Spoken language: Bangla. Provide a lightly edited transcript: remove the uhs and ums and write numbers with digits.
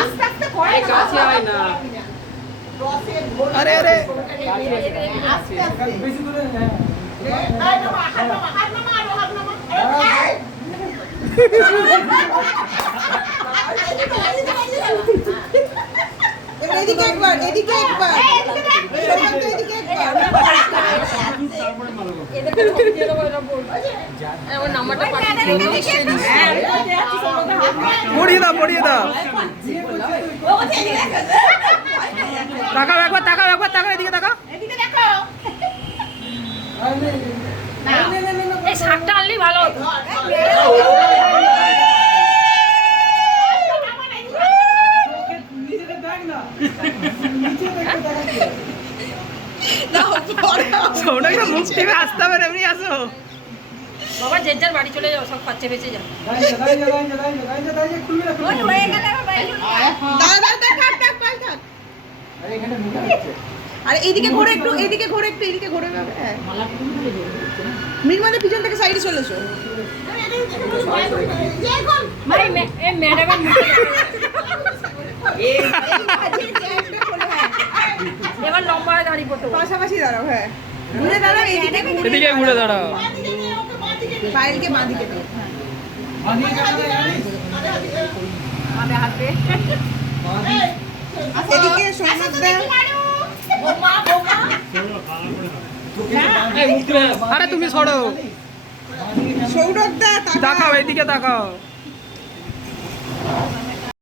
আস্তে আস্তে করে কাছে হয় না। আরে আরে আস্তে আস্তে বেশি দূরে হ্যাঁ এদিকে একবার এদিকে একবার এদিকে একবার পড়িয়ে দাও তাকাও একবার তাকাও এদিকে তাকাও। এই শাকটা আনলেই ভালো হতো। নিচে দেখ না সৌনক না মুখ টিপে আসতে হবে এমনি আসো। বাবা যে যার বাড়ি চলে যাও, সব খরচে বেঁচে যাও। দাঁড়িয়ে খুলবি না আরে এখানে মুখে হচ্ছে আরে এদিকে ঘোরে একটু এদিকে ঘোরে হ্যাঁ মিরমাদের পিছন থেকে সাইডে চলে এসো ভাই এই ম্যাডামের মুখে এবার লম্বা হয়ে দাঁড়িয়ে পড়তে বলো। পাশাপাশি দাঁড়াও হ্যাঁ ঘুরে দাঁড়াও এদিকে এদিকে ঘুরে দাঁড়াও। পায়েলকে বাঁ দিকে দাও হ্যাঁ বানিয়ে কাটা হাতে হাতে এদিকে সৌনক দাও আরে তুমি সরো, সৌরভ দা তাকাও এদিকে তাকাও।